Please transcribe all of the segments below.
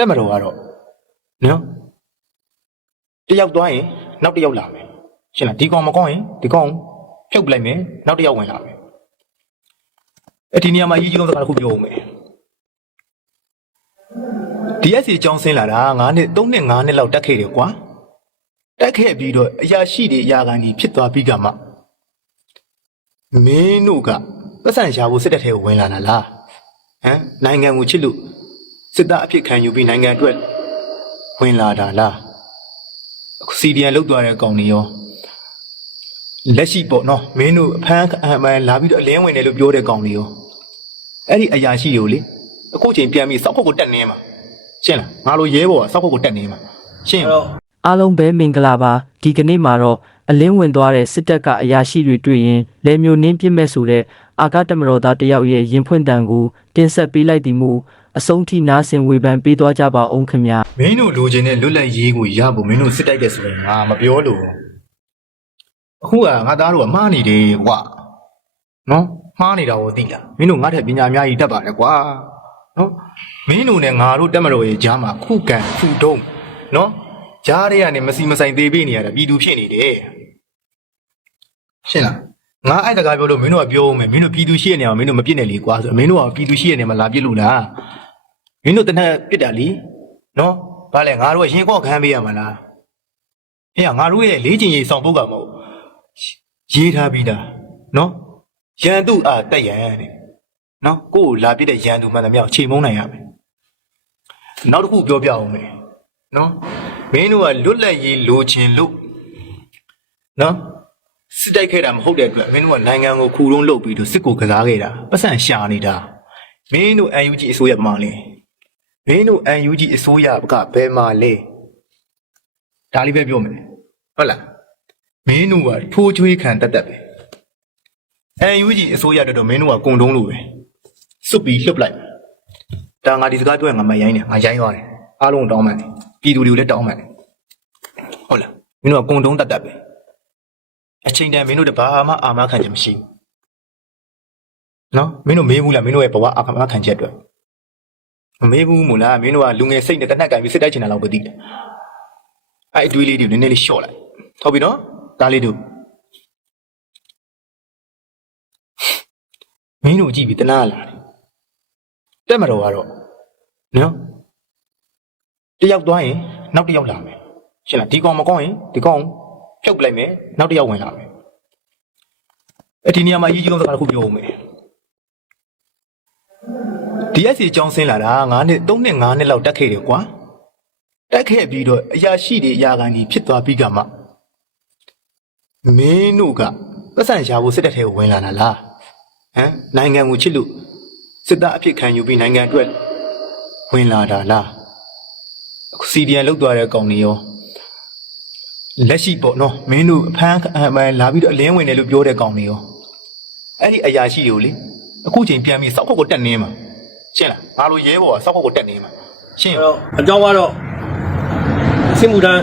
တက်မတော်ကတော့နော်တယောက်သွားရင်နောက်တစ်ယောက်လာမယ်ရှင်းလားဒီကောင်မကောင်းရင်ဒီကောင်ဖြုတ်ပလိုက်မယ်နောက်တစ်ယောက်ဝင်လာမယ်အဲ့ဒီနေရာမှာအရေးကြီးဆုံးစကားတစ်ခုပြောဦးမယ် DSC အကြောင်းဆင်းလာတာ9နှစ်3နှစ်5နှစ်လောက်တက်ခဲ့တယ်ကွာတက်ခဲ့ပြီးတော့အရာရှိတွေအရာခံကြီးဖြစ်သွားပြီးကမှမင်းတို့ကပတ်စံရှာဖို့စစ်တပ်ထဲကိုဝင်လာတာလားဟမ်နိုင်ငံကိုချစ်လို့ စစ်သားအဖြစ်ခံယူပြီးနိုင်ငံအတွက်ဝင်လာတာလားအခုစီဒီယန်လောက်သွားတဲ့ကောင်တွေရောလက်ရှိပေါ့နော်မင်းတို့အဖမ်းအမှန်လာပြီးတော့အလင်းဝင်တယ်လို့ပြောတဲ့ကောင်တွေရောအဲ့ဒီအရာရှိတွေကိုလေအခုချိန်ပြန်ပြီးစောက်ခုတ်ကိုတက်နေမှာရှင်းလားငါလိုရဲဘော်ကစောက်ခုတ်ကိုတက်နေမှာရှင်းအဲ့တော့အားလုံးပဲမင်္ဂလာပါဒီကနေ့မှာတော့အလင်းဝင်သွားတဲ့စစ်တပ်ကအရာရှိတွေတွေ့ရင်လဲမျိုးနင်းပြစ်မဲ့ဆိုတဲ့ အာကတမတော်သားတယောက်ရဲ့ရင်ဖွင့်တန်ကိုတင်ဆက်ပေးလိုက်သည်မူအဆုံးထိနားဆင်ဝေဖန်ပေးသွားကြပါအောင်ခင်ဗျာမင်းတို့လိုချင်တဲ့လွတ်လပ်ရေးကိုရဖို့မင်းတို့စစ်တိုက်တယ်ဆိုရင်ငါမပြောလို့အခုကငါသားတို့ကမှားနေတယ်ကွာနော်မှားနေတာကိုသိလားမင်းတို့ငါထက်ပညာအများကြီးတတ်ပါတယ်ကွာနော်မင်းတို့နဲ့ငါတို့တက်မတော်ရဲ့ကြားမှာခုခံခုတုံးနော်ကြားတွေကနေမစီမဆိုင်သေးပေးနေရတာပြည်သူဖြစ်နေတယ်ရှင်းလား ငါအဲ့တကားပြောလို့မင်းတို့ကပြောဦးမယ်မင်းတို့ပြည်သူရှိရနေအောင်မင်းတို့မပြစ်နဲ့လေကွာဆိုမင်းတို့ကပြည်သူရှိရနေမှာလာပြစ်လို့လားမင်းတို့တနက်ပြစ်တာလीနော်ဘာလဲငါတို့ကရင်ကော့ခံပေးရမှာလားအေးငါတို့ရဲ့လေးချင်ရေးဆောင်ပုတ်ကမဟုတ်ရေးထားပြီးသားနော်ရန်သူအာတက်ရန်တဲ့နော်ကိုယ်ကိုလာပြစ်တဲ့ရန်သူမှန်သမျှကိုချိန်မုံနိုင်ရမယ်နောက်တစ်ခုပြောပြအောင်မယ်နော်မင်းတို့ကလွတ်လပ်ရေးလိုချင်လို့နော် စစ်တိုက်ခဲ့တာမဟုတ်တဲ့အတွက်မင်းတို့ကနိုင်ငံကိုခုလုံးလုပ်ပြီးတော့စစ်ကိုကစားခဲ့တာပတ်စံရှာနေတာမင်းတို့ UNG အစိုးရပမာလဲမင်းတို့ UNG အစိုးရကဘယ်မှာလဲဒါလေးပဲပြောမယ်ဟုတ်လားမင်းတို့ကထိုးချွေးခံတက်တက်ပဲ UNG အစိုးရတော်တော်မင်းတို့ကကုံတုံးလို့ပဲစွတ်ပြီးလှုပ်လိုက်ဒါငါဒီစကားပြောရင်ငါမရိုင်းနဲ့ငါရိုင်းသွားတယ်အားလုံးတောင်းမှန်တယ်ပြည်သူတွေကိုလည်းတောင်းမှန်တယ်ဟုတ်လားမင်းတို့ကကုံတုံးတက်တက်ပဲ အချိန်တန်မင်းတို့တဘာမှအာမခံချက်မရှိဘူးနော်မင်းတို့မေးဘူးလားမင်းတို့ရဲ့ဘဝအာမခံချက်အတွက်မမေးဘူးမို့လားမင်းတို့ကလူငယ်စိတ်နဲ့တနက်ကင်ပြီးစစ်တိုက်ချင်တာလောက်ပဲသိတယ်အဲ့အတွေးလေးတွေကိုနည်းနည်းလေးရှော့လိုက်ဟုတ်ပြီနော်ဒါလေးတို့မင်းတို့ကြည့်ပြီးတနာလာတယ်တက်မတော်ကတော့နော်တယောက်သွားရင်နောက်တစ်ယောက်လာမယ်ရှင်းလားဒီကောင်မကောင်းရင်ဒီကောင် ဖြုတ်ပလိုက်မယ်နောက်တစ်ယောက်ဝင်လာမယ်အဲ့ဒီနေရာမှာအရေးကြီးဆုံးစကားတစ်ခုပြောဦးမယ် DSC အကြောင်းဆင်းလာတာ9နှစ်3နှစ်5နှစ်လောက်တက်ခဲ့တယ်ကွာတက်ခဲ့ပြီးတော့အရာရှိတွေအရာခံကြီးဖြစ်သွားပြီးကမှမင်းတို့ကပတ်စံရှာဖို့စစ်တပ်ထဲကိုဝင်လာတာလားဟမ်နိုင်ငံကိုချစ်လို့စစ်သားအဖြစ်ခံယူပြီးနိုင်ငံအတွက်ဝင်လာတာလားအခုစီဒီယန်လောက်သွားတဲ့ကောင်တွေရော လက်ရှိပေါ့နော်မင်းတို့အဖမ်းအမှန်လာပြီးတော့အလင်းဝင်တယ်လို့ပြောတဲ့ကောင်တွေရောအဲ့ဒီအရာရှိတွေကိုလေအခုချိန်ပြန်ပြီးစောက်ခုတ်ကိုတက်နေမှာရှင်းလားငါလိုရဲဘော်ကစောက်ခုတ်ကိုတက်နေမှာရှင်းအဲ့တော့အကြောင်းကတော့စစ်မှုထမ်း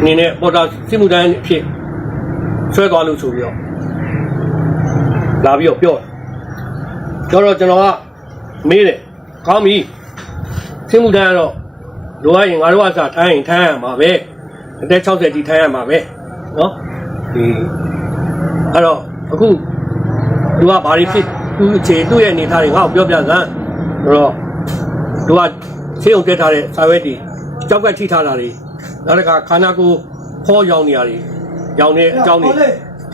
အနေနဲ့ပေါ်တာစစ်မှုထမ်းအဖြစ်ဆွဲသွားလို့ဆိုပြီးတော့လာပြီးတော့ပြောတယ်ပြောတော့ကျွန်တော်ကမေးတယ်ကောင်းပြီစစ်မှုထမ်းကတော့လိုအပ်ရင်ငါတို့ကစားထိုင်းရင်ထိုင်းရမှာပဲ အသက်60ကြီးထိုင်းရမှာပဲနော်ဒီအဲ့တော့အခုသူကဘာတွေဖြစ်သူအခြေသူ့ရဲ့အနေထားတွေငါ့ကိုပြောပြစမ်းဆိုတော့တို့ကဆေးရုံတက်ထားတဲ့စာရွက်တွေကြောက်ကထိထားတာတွေနောက်တစ်ခါခန္ဓာကိုယ်ဖောရောင်နေရတွေရောင်နေအကြောင်းတွေ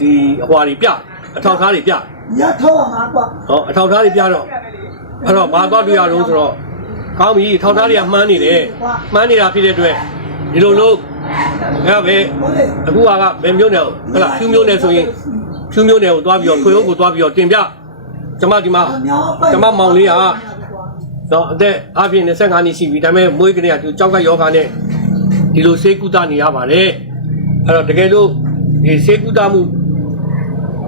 ဒီအဟွာတွေပြအထောက်ထားတွေပြညထောက်အောင်ကွာဟောအထောက်ထားတွေပြတော့အဲ့တော့ဘာသွားတွေ့ရတော့ဆိုတော့ကောင်းပြီအထောက်ထားတွေကမှန်းနေတယ်မှန်းနေတာဖြစ်တဲ့အတွက်ဒီလိုလို့ အဲ့ပဲအခုကဘယ်မျိုးနဲ့ဟုတ်လားဖြူမျိုးနဲ့ဆိုရင်ဖြူမျိုးနဲ့ကိုသွားပြီးတော့ခွေအုပ်ကိုသွားပြီးတော့တင်ပြကျွန်မဒီမှာကျွန်မမောင်လေးကတော့အသက်အပြင်25နှစ်ရှိပြီဒါပေမဲ့မွေးကလေးကသူကြောက်ကယောဂါနဲ့ဒီလိုစေကုသနေရပါတယ်အဲ့တော့တကယ်လို့ဒီစေကုသမှု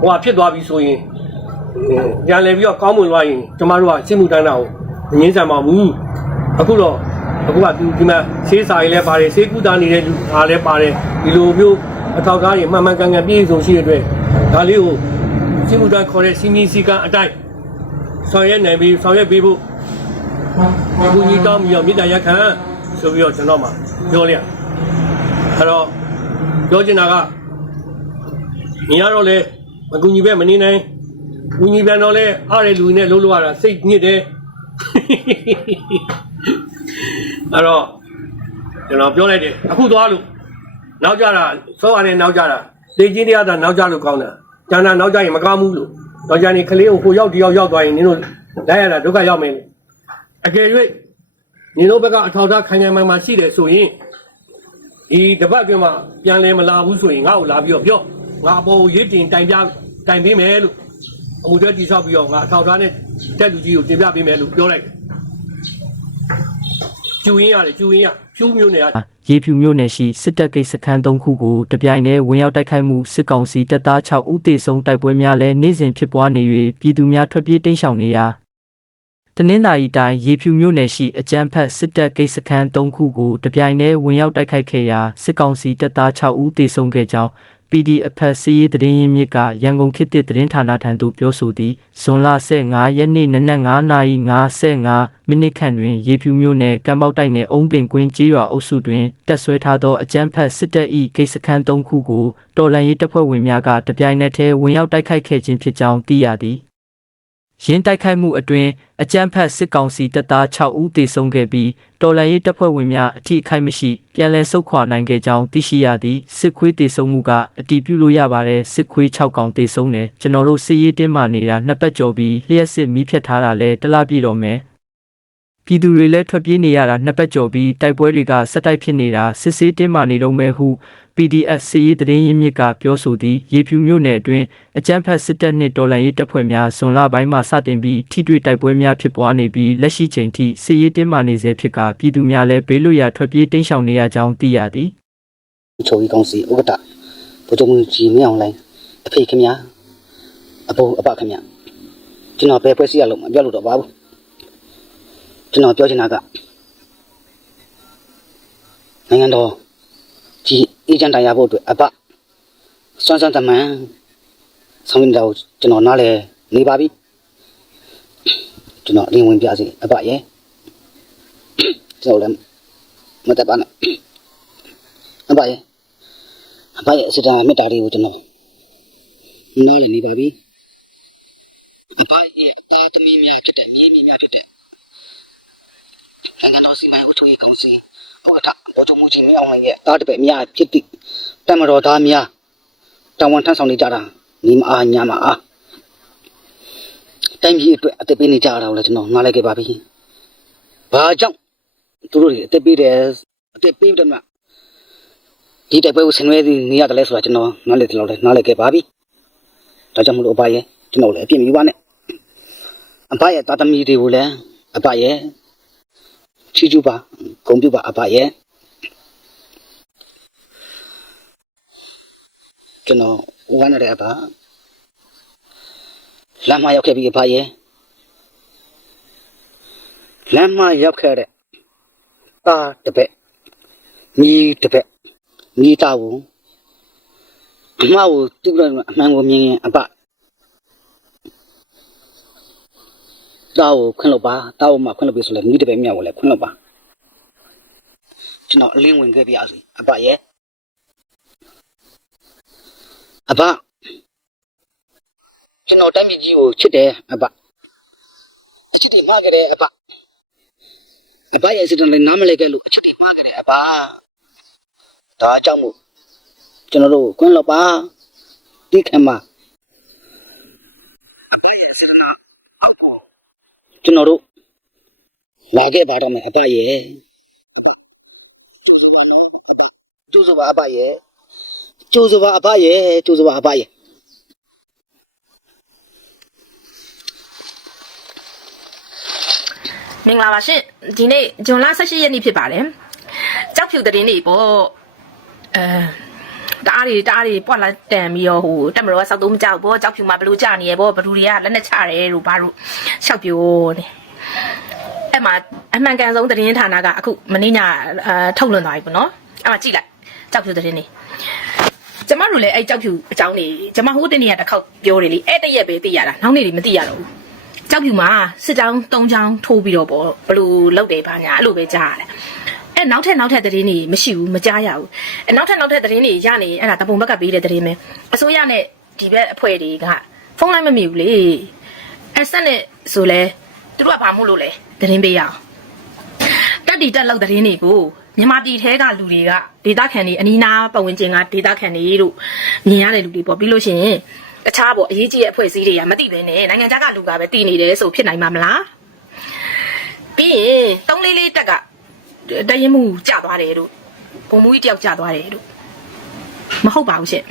ဟိုဟာဖြစ်သွားပြီဆိုရင်ဟိုပြန်လည်ပြီးတော့ကောင်းမွန်သွားရင်ကျမတို့ကစစ်မှုတန်းတာကိုငင်းဆန်ပါဘူးအခုတော့ အခုကဒီဒီမှာစေးစာရေးလဲပါတယ်စေကုသနေတဲ့လူအားလဲပါတယ်ဒီလိုမျိုးအထောက်အထားတွေမှန်မှန်ကန်ကန်ပြည့်စုံရှိတဲ့အတွက်ဒါလေးကိုစစ်မှုတန်းခေါ်တဲ့စီမီစီကအတိုင်းဆောင်ရွက်နိုင်ပြီးဆောင်ရွက်ပေးဖို့အကူကြီးတောင်းပြီးတော့မေတ္တာရက်ခံဆိုပြီးတော့ကျွန်တော်မှပြောလိုက်ရအဲ့တော့ပြောချင်တာကညီရတော့လေမကူညီပဲမနေနိုင်ကူညီပြန်တော့လေအားရလူနဲ့လှုပ်လို့ရတာစိတ်ညစ်တယ် အဲ့တော့ကျွန်တော်ပြောလိုက်တယ်အခုသွားလို့နောက်ကြတာစောရတယ်နောက်ကြတာလေကြီးတရားသာနောက်ကြလို့ကောင်းတာကျန်တာနောက်ကြရင်မကောင်းဘူးလို့တော့ကြရင်ကလေးကိုကိုရောက်တယောက်ရောက်သွားရင်နင်တို့လိုက်ရတာဒုက္ခရောက်မယ်အကယ်၍နင်တို့ဘက်ကအထောက်အထားခိုင်ခိုင်မာမာရှိတယ်ဆိုရင်ဒီတပတ်အတွင်းမှာပြန်လဲမလာဘူးဆိုရင်ငါ့ကိုလာပြီးတော့ပြောငါအပေါ်ကိုရေးတင်တိုင်ပြတိုင်ပေးမယ်လို့အမှုတွဲတိဆောက်ပြီးတော့ငါအထောက်အထားနဲ့တက်လူကြီးကိုတင်ပြပေးမယ်လို့ပြောလိုက် ကျူရင်းရတယ်ကျူရင်းရဖြူးမျိုးနေရရေဖြူမြို့နယ်ရှိစစ်တပ်ကိတ်စခန်း၃ခုကိုတပြိုင်တည်းဝင်ရောက်တိုက်ခိုက်မှုစစ်ကောင်စီတပ်သား6ဦးသေဆုံးတိုက်ပွဲများလည်းနေ့စဉ်ဖြစ်ပွားနေ၍ပြည်သူများထွက်ပြေးတိမ်းရှောင်နေရာတနင်္သာရီတိုင်းရေဖြူမြို့နယ်ရှိအကြမ်းဖက်စစ်တပ်ကိတ်စခန်း၃ခုကိုတပြိုင်တည်းဝင်ရောက်တိုက်ခိုက်ခဲ့ရာစစ်ကောင်စီတပ်သား6ဦးသေဆုံးခဲ့ကြောင်း PDF စီးရီးသတင်းရင်းမြစ်ကရန်ကုန်ခေတ်သစ်သတင်းဌာနထံသို့ပြောဆိုသည်ဇွန်လ15ရက်နေ့နနက်9:55မိနစ်ခန့်တွင် ရေဖြူမြို့နယ်ကံပေါက်တိုက်နယ်အုံးပင်ကွင်းကျေးရွာအုပ်စုတွင်တက်ဆွဲထားသောအကြမ်းဖက်စစ်တပ်၏ဂိတ်စခန်း၃ခုကိုတော်လှန်ရေးတပ်ဖွဲ့ဝင်များကတပြိုင်နက်တည်းဝင်ရောက်တိုက်ခိုက်ခဲ့ခြင်းဖြစ်ကြောင်းသိရသည် ရင်းတိုက်ခိုက်မှုအတွင်အကြမ်းဖက်စစ်ကောင်စီတပ်သား6ဦးသေဆုံးခဲ့ပြီးတော်လှန်ရေးတပ်ဖွဲ့ဝင်များအထိအခိုက်မရှိပြန်လည်ဆုတ်ခွာနိုင်ခဲ့ကြောင်းသိရှိရသည်စစ်ခွေးသေဆုံးမှုကအတည်ပြုလို့ရပါတယ်စစ်ခွေး6ကောင်သေဆုံးတယ်ကျွန်တော်တို့စစ်ရေးတင်းမာနေတာနှစ်ပတ်ကျော်ပြီးလျှက်စစ်မီးဖြတ်ထားတာလဲတစ်လပြည့်တော့မယ်ပြည်သူတွေလည်းထွက်ပြေးနေရတာနှစ်ပတ်ကျော်ပြီးတိုက်ပွဲတွေကဆက်တိုက်ဖြစ်နေတာစစ်ဆေးတင်းမာနေတော့မယ်ဟု PDF စီရေးသတင်းရင်းမြစ်ကပြောဆိုသည်ရေဖြူမြို့နယ်အတွင်းအကြမ်းဖက်စစ်တပ်နှင့်တော်လှန်ရေးတပ်ဖွဲ့များဇွန်လပိုင်းမှစတင်ပြီးထိတွေ့တိုက်ပွဲများဖြစ်ပွားနေပြီးလက်ရှိချိန်ထိစီရေးတင်းမာနေဆဲဖြစ်ကပြည်သူများလည်းဘေးလွတ်ရာထွက်ပြေးတိမ်းရှောင်နေရကြောင်းသိရသည်ချိုကြီးကောင်းစီဥက္ကဋ္ဌဗိုလ်ချုပ်မူကြီးမင်းအောင်လိုင်းအဖေခင်ဗျာအဘိုးအပခင်ဗျာကျွန်တော်ဘယ်ဖွဲ့စည်းရလို့မပြောလို့တော့ပါဘူးကျွန်တော်ပြောချင်တာကနိုင်ငံတော် ကြီးအေဂျင့်တိုင်ရဖို့အတွက်အပစွမ်းစွမ်းတမန်ဆောင်ရင်တော့ကျွန်တော်နားလဲနေပါပြီကျွန်တော်အရင်ဝင်ပြစီအပရဲ့ကျွန်တော်လည်းမတက်ပါနဲ့အပရဲ့အဖရဲ့အစတာမေတ္တာလေးကိုကျွန်တော်နားလည်နေပါပြီအဖရဲ့အသားသမီးများဖြစ်တဲ့မြေးမိများဖြစ်တဲ့နိုင်ငံတော်စီမံအုပ်ချုပ်ရေးကောင်စီ ဥက္ကဋ္ဌဗိုလ်ချုပ်မူကြီးမင်းအောင်လှိုင်ရဲ့တားတပည့်များဖြစ်သည့်တမတော်သားများတာဝန်ထမ်းဆောင်နေကြတာညီမအားညာမအားတိုင်းပြည်အတွက်အသက်ပေးနေကြတာကိုလည်းကျွန်တော်နားလည်ခဲ့ပါပြီ။ဘာကြောင့်သူတို့တွေအသက်ပေးတယ်အသက်ပေးတယ်မှာဒီတိုက်ပွဲကိုဆင်နွှဲသည်နေရတယ်လဲဆိုတာကျွန်တော်နားလည်တယ်လို့လည်းနားလည်ခဲ့ပါပြီ။ဒါကြောင့်မလို့အဘရဲ့ကျွန်တော်လည်းအပြစ်မယူပါနဲ့။အဘရဲ့တာသမီတွေကိုလည်းအဘရဲ့ ချီးကျူးပါဂုဏ်ပြုပါအဘရဲ့ကျွန်တော်ဝမ်းရတဲ့အဘလမ်းမရောက်ခဲ့ပြီအဘရဲ့လမ်းမရောက်ခဲ့တဲ့တာတပည့်ညီတပည့်မိသားကိုအမှားကိုသူ့ရအမှန်ကိုမြင်ရင်အပ တောက်ကိုခွင့်လို့ပါတောက်မှခွင့်လို့ပြီဆိုလဲမိတပည့်မြောက်ကိုလည်းခွင့်လို့ပါကျွန်တော်အလင်းဝင်ခဲ့ပြရစီအပရဲ့အပကျွန်တော်တိုင်းပြည်ကြီးကိုချစ်တယ်အပအချစ်တွေမှားကြတယ်အပအပရဲ့စိတ်နဲ့နားမလဲခဲ့လို့အချစ်တွေမှားကြတယ်အပဒါအကြောင့်မို့ကျွန်တော်တို့ကွင်းလောက်ပါတိခံပါအပရဲ့စေတနာအောက်ဖို့ ကျွန်တော်တို့လာခဲ့ပါတော့မယ်အပရဲ့ကျိုးစပါအပရဲ့ကျိုးစပါအပရဲ့ကျိုးစပါအပရဲ့မင်္ဂလာပါရှင်ဒီနေ့ဂျွန်လ18ရက်နေ့ဖြစ်ပါတယ်ကြောက်ဖြူတဲ့င်းတွေပေါ့အဲ တအားတွေတအားတွေပွက်လာတန်ပြီးတော့ဟိုတက်မတော်ကစောက်သုံးမကြောက်ပေါ့ကြောက်ဖြူမှာဘလို့ကြနေရပေါ့ဘလူတွေကလက်နဲ့ချတယ်လို့ဘာလို့ရှောက်ပြိုးနေအဲ့မှာအမှန်ကန်ဆုံးသတင်းဌာနကအခုမနေ့ညအဲထုတ်လွှင့်သွားပြီပေါ့နော်အဲ့မှာကြည့်လိုက်ကြောက်ဖြူသတင်းတွေကျမတို့လည်းအဲ့ကြောက်ဖြူအကြောင်းနေကျမဟိုးတင်းနေရတစ်ခေါက်ပြောတယ်လေအဲ့တရက်ပဲသိရတာနောက်နေ့တွေမသိရတော့ဘူးကြောက်ပြူမှာစစ်တောင်း၃ချောင်းထိုးပြီးတော့ပေါ့ဘလို့လောက်တယ်ဘာညာအဲ့လိုပဲကြားရတယ် အဲနောက်ထပ်နောက်ထပ်သတင်းတွေမရှိဘူးမကြားရဘူးအဲနောက်ထပ်နောက်ထပ်သတင်းတွေရနေအဲ့ဒါတပုံဘက်ကပေးတဲ့သတင်းပဲအစိုးရနဲ့ဒီဘက်အဖွဲ့တွေကဖုန်းလိုက်မမိဘူးလေအဲဆက်နဲ့ဆိုလဲသူတို့ကဘာမို့လို့လဲသတင်းပေးရအောင်တက်တီတက်လောက်တဲ့ရင်းတွေကိုမြန်မာပြည်ထဲကလူတွေကဒေတာခန်တွေအနီးနားပတ်ဝန်းကျင်ကဒေတာခန်တွေတို့မြင်ရတဲ့လူတွေပေါ့ပြီးလို့ရှိရင်တခြားပေါ့အရေးကြီးတဲ့အဖွဲ့အစည်းတွေကမသိဘဲနဲ့နိုင်ငံခြားကလူကပဲတည်နေတယ်ဆိုဖြစ်နိုင်မှာမလားပြီးရင်တုံးလေးလေးတက်က တရင်မှုကြသွားတယ်တို့ဘုံမူကြီးတယောက်ကြသွားတယ်တို့မဟုတ်ပါဘူးရှင့်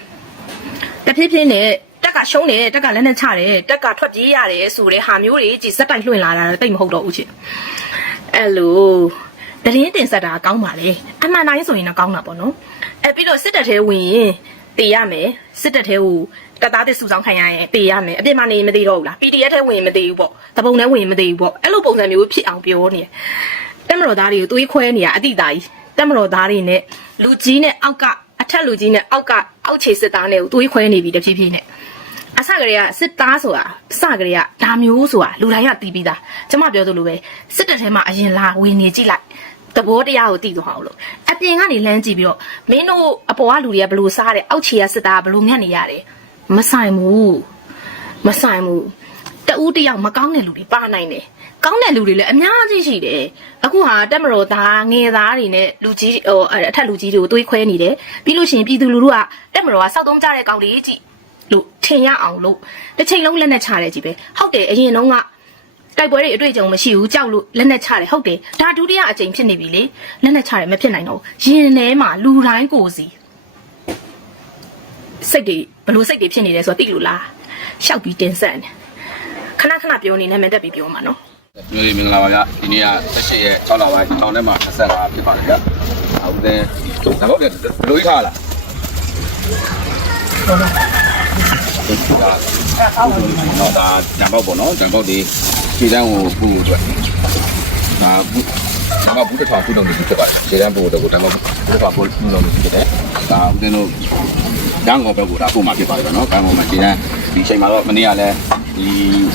တဖြည်းဖြည်းနဲ့တက်ကရှုံးတယ်တက်ကလက်နဲ့ချတယ်တက်ကထွက်ပြေးရတယ်ဆိုတဲ့ဟာမျိုးတွေကြည်စက်တိုက်လွှင့်လာတာတော့တိတ်မဟုတ်တော့ဘူးရှင့်အဲ့လိုတရင်တင်ဆက်တာကောင်းပါလေအမှန်တိုင်းဆိုရင်တော့ကောင်းတာပေါ့နော်အဲ့ပြီးတော့စစ်တပ်ထဲဝင်ရင်တည်ရမယ်စစ်တပ်ထဲကိုတပ်သားတစ်စုဆောင်ခံရရင်တည်ရမယ်အပြစ်မနေမသိတော့ဘူးလား PDF ထဲဝင်ရင်မသိဘူးပေါ့တပုံထဲဝင်ရင်မသိဘူးပေါ့အဲ့လိုပုံစံမျိုးဖြစ်အောင်ပြောနေတယ် တက်မတော်သားတွေကိုသွေးခွဲနေရအတိသားကြီးတက်မတော်သားတွေနဲ့လူကြီးနဲ့အောက်ကအထက်လူကြီးနဲ့အောက်ကအောက်ခြေစစ်သားတွေကိုသွေးခွဲနေပြီတဖြည်းဖြည်းနဲ့အစကလေးကစစ်သားဆိုတာအစကလေးကဒါမျိုးဆိုတာလူတိုင်းကတီးပြီးသားကျမပြောသလိုပဲစစ်တပ်ထဲမှာအရင်လာဝင်နေကြည့်လိုက်တဘောတရားကိုတည်သွားအောင်လို့အပြင်ကနေလမ်းကြည့်ပြီးတော့မင်းတို့အပေါ်ကလူတွေကဘလို့စားတယ်အောက်ခြေကစစ်သားကဘလို့မြတ်နေရတယ်မဆိုင်ဘူးမဆိုင်ဘူးတဦးတယောက်မကောင်းတဲ့လူတွေပါနိုင်တယ် ကောင်းတဲ့လူတွေလည်းအများကြီးရှိတယ်အခုဟာတက်မတော်သားငယ်သားတွေနဲ့လူကြီးဟိုအထက်လူကြီးတွေကိုတွေးခွဲနေတယ်ပြီးလို့ရှိရင်ပြည်သူလူထုကတက်မတော်ကစောက်သုံးကြတဲ့ကောင်တွေကြည့်လို့ထင်ရအောင်လို့တစ်ချိန်လုံးလက်နဲ့ချတယ်ကြီးပဲဟုတ်တယ်အရင်တုန်းကတိုက်ပွဲတွေအတွေ့အကြုံမရှိဘူးကြောက်လို့လက်နဲ့ချတယ်ဟုတ်တယ်ဒါဒုတိယအကြိမ်ဖြစ်နေပြီလေလက်နဲ့ချတယ်မဖြစ်နိုင်တော့ဘူးရင်ထဲမှာလူတိုင်းကိုယ်စီစိတ်တွေဘလို့စိတ်တွေဖြစ်နေလဲဆိုတော့သိလို့လားရှောက်ပြီးတင်ဆက်နေခဏခဏပြောနေနာမည်တက်ပြီးပြောမှာနော် မျိုးလေးမင်္ဂလာပါဗျဒီနေ့က18ရက်6လပိုင်းတောင်ထဲမှာ25ဖြစ်ပါတယ်ဗျအခုတဲ့ဒါပေါ့ဗျဘလို့ထားလားတော့ဒါဂျံပေါက်ပေါ့နော်ဂျံပေါက်ဒီခြေတန်းကိုပူအတွက်ဒါဘူးဒါမှဘူးတစ်ထောင်ပူလုံးနေဖြစ်ပါတယ်ခြေတန်းပူတော့ဒါမှဘူးတစ်ထောင်ပူလုံးနေဖြစ်တယ်ဒါဦးဇင်းတို့ဒန်းကောဘက်ကိုဒါပို့မှာဖြစ်ပါတယ်နော်ကံပေါ်မှာခြေတန်းဒီချိန်မှာတော့မနေ့ကလည်း ဒီ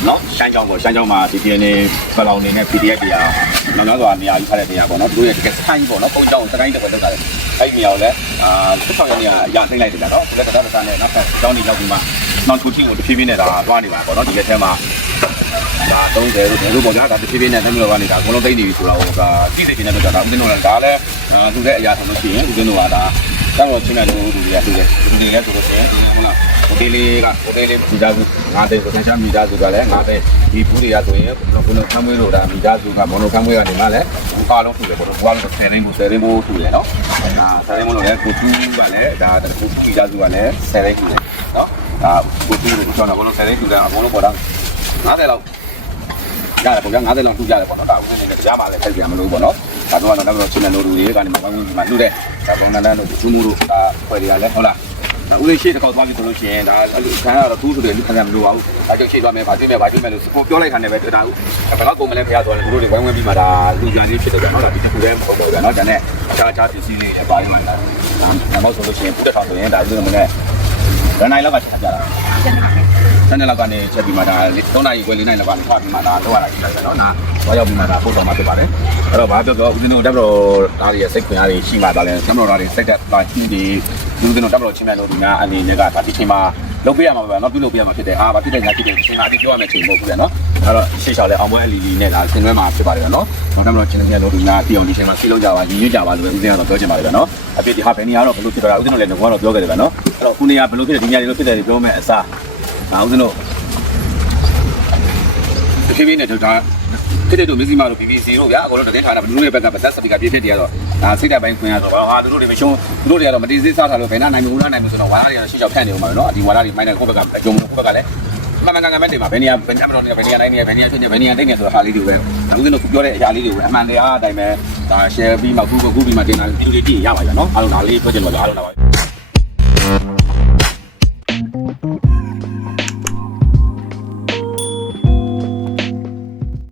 နော်ရှမ်းကြောင်းပေါ့ရှမ်းကြောင်းမှာဒီ DNA ပလောင်နေနဲ့ PDF တရားနောက်နောက်တော့နေရာယူထားတဲ့နေရာပေါ့နော်သူတို့ရဲ့တကယ်ဆိုင်ပေါ့နော်ပုံကြောင်းစကိုင်းတစ်ခွက်လောက်တာလေအဲ့ဒီနေရာကိုလည်းအာ16ရက်နေ့ကရသိမ့်လိုက်တယ်ဗျာနော်ဒီလက်ကတော့စားနဲ့နောက်ထပ်ကြောင်းနေရောက်ပြီးမှနောက်ထူချင်းကိုတစ်ဖြည်းဖြည်းနဲ့ဒါသွားနေပါပေါ့နော်ဒီလက်ထဲမှာဒါ30လို့ပေါ့ဗျာဒါတစ်ဖြည်းဖြည်းနဲ့ဆက်ပြီးတော့နေတာအကုန်လုံးသိမ့်နေပြီဆိုတော့ဒါကြည့်နေခြင်းနဲ့တော့ဒါဦးဇင်းတို့လည်းဒါလည်းသူတဲ့အရာဆိုလို့ရှိရင်ဦးဇင်းတို့ကဒါတောင်းတော့ချင်းတဲ့လူတွေရတွေ့တယ်ဒီနေ့လည်းဆိုလို့ရှိရင်ဟုတ်လား ဟိုတယ်လေးကဟိုတယ်လေးမိသားစု၅တဲ့ကိုတန်းချမိသားစုကလည်း၅တဲ့ဒီဘူးတွေကဆိုရင်ကိုလိုခမ်းမွေးလို့ဒါမိသားစုကဘောလုံးခမ်းမွေးကနေမှလည်းပါလုံးထူတယ်ပေါ့ဘောလုံး10ရင်းကို10ရင်းကိုထူတယ်နော်ဒါ10ရင်းမလို့လည်းကိုတူးကလည်းဒါတခုမိသားစုကလည်း10ရင်းထူတယ်နော်ဒါကိုတူးလို့ကျွန်တော်ဘောလုံး10ရင်းထူတယ်အကုန်လုံးပေါ်တော့90လောက်ရတယ်ပေါ့ဗျာ90လောက်ထူကြတယ်ပေါ့နော်ဒါဥစဉ်နေတရားပါလဲထိုက်ပြန်မလို့ပေါ့နော်ဒါတော့တော့တော့ချင်းတဲ့လူတွေကနေမှဝိုင်းဝန်းဒီမှာလှူတဲ့ဒါပုံနန်းတန်းတို့သူမှုတို့ဒါဖွဲ့တွေကလည်းဟုတ်လား ဦးလေးရှေ့တစ်ခေါက်သွားပြီဆိုလို့ရှိရင်ဒါအဲ့လိုခံရတော့သူ့ဆိုတယ်လူခံရမလို့ပါဘူး။ဒါကြောင့်ရှေ့သွားမယ်ဗာတွေ့မယ်ဗာတွေ့မယ်လို့ကိုပြောလိုက်တာနဲ့ပဲတွေ့တာဦး။ဘယ်တော့ကုန်မလဲဖျားသွားတယ်သူတို့တွေဝိုင်းဝန်းပြီးမှဒါလူကြံလေးဖြစ်တယ်ဗျာနော်။ဒါဒီတစ်ခုတည်းမဟုတ်တော့ဗျာနော်။ဒါနဲ့အခြားအခြားပစ္စည်းလေးတွေပါရမှန်းဒါဒါမှမဟုတ်ဆိုလို့ရှိရင်ပုဒ်ထောင်ဆိုရင်ဒါဥစဉ်မနဲ့ရနိုင်လောက်ကချက်ကြတာ။ဆန်းတဲ့လောက်ကနေချက်ပြီးမှဒါ3နာရီခွဲ4နာရီလောက်ကနေထွက်ပြီးမှဒါလောက်ရတာကြီးတယ်နော်။နာသွားရောက်ပြီးမှဒါပို့ဆောင်မှာဖြစ်ပါတယ်။အဲ့တော့ဘာပြောပြောဦးဇင်းတို့တက်တော်သားတွေရဲ့စိတ်ခွင့်အားတွေရှိမှဒါလည်းတက်တော်သားတွေစိတ်သက်သာရှိတွေ ဦးဇင်းတို့တက်တော်ချင်းမြတ်လို့ဒီများအနေနဲ့ကဒါဒီချိန်မှာလုပ်ပေးရမှာပဲเนาะပြုလုပ်ပေးရမှာဖြစ်တယ်အာဘာဖြစ်တယ်ညာဖြစ်တယ်ဒီချိန်ကအတိပြောရမယ့်ချိန်မဟုတ်ဘူးလေเนาะအဲ့တော့ရှေ့လျှောက်လဲအောင်ပွဲအလီလီနဲ့ဒါဆင်နွှဲမှာဖြစ်ပါတယ်เนาะတော့တက်တော်ချင်းမြတ်လို့ဒီများပြည်အောင်ဒီချိန်မှာဆီလုံးကြပါရည်ရွယ်ကြပါလို့ဦးဇင်းကတော့ပြောချင်ပါတယ်ဗျာเนาะအပြစ်ဒီဟာဘယ်နေရာတော့ဘယ်လိုဖြစ်တော့ဦးဇင်းတို့လည်းငါကတော့ပြောခဲ့တယ်ဗျာเนาะအဲ့တော့ခုနေရာဘယ်လိုဖြစ်တယ်ဒီညနေလိုဖြစ်တယ်ပြောမယ်အစားဒါဦးဇင်းတို့ တဖြည်းဖြည်းနဲ့ဒါ တိတိတို့မစ္စည်းမတို့ BBC တို့ဗျာအကုန်လုံးတင်းထားတာဘလူးရဲ့ဘက်ကဗသက်စပီကာပြည့်ဖြစ်တယ်ကတော့ဒါစိတ်ဓာတ်ပိုင်းခွင်ရဆိုတော့ဟာသူတို့တွေမရှုံးသူတို့တွေကတော့မတိစစ်စားထားလို့ဘယ်နာနိုင်မဘူးလားနိုင်မဆိုတော့ဝါလာတွေကတော့ရှေ့ချောက်ဖြန့်နေဦးမှာပဲเนาะဒီဝါလာတွေမိုင်းတဲ့ကိုယ့်ဘက်ကအကျုံကိုယ့်ဘက်ကလည်းမမငငမဲနေမှာဘယ်နေရာဘယ်နေရာမတော်နေဘယ်နေရာနိုင်နေဘယ်နေရာဖြစ်နေဘယ်နေရာတိတ်နေဆိုတော့ဟာလေးတွေပဲအခုကတို့ပြောတဲ့အရာလေးတွေပဲအမှန်တရားအတိုင်းပဲဒါ share ပြီးမှခုခုပြီးမှတင်တာဒီလိုတွေကြည့်ရပါပြီเนาะအားလုံးဒါလေးပြောချင်လို့အားလုံးတော့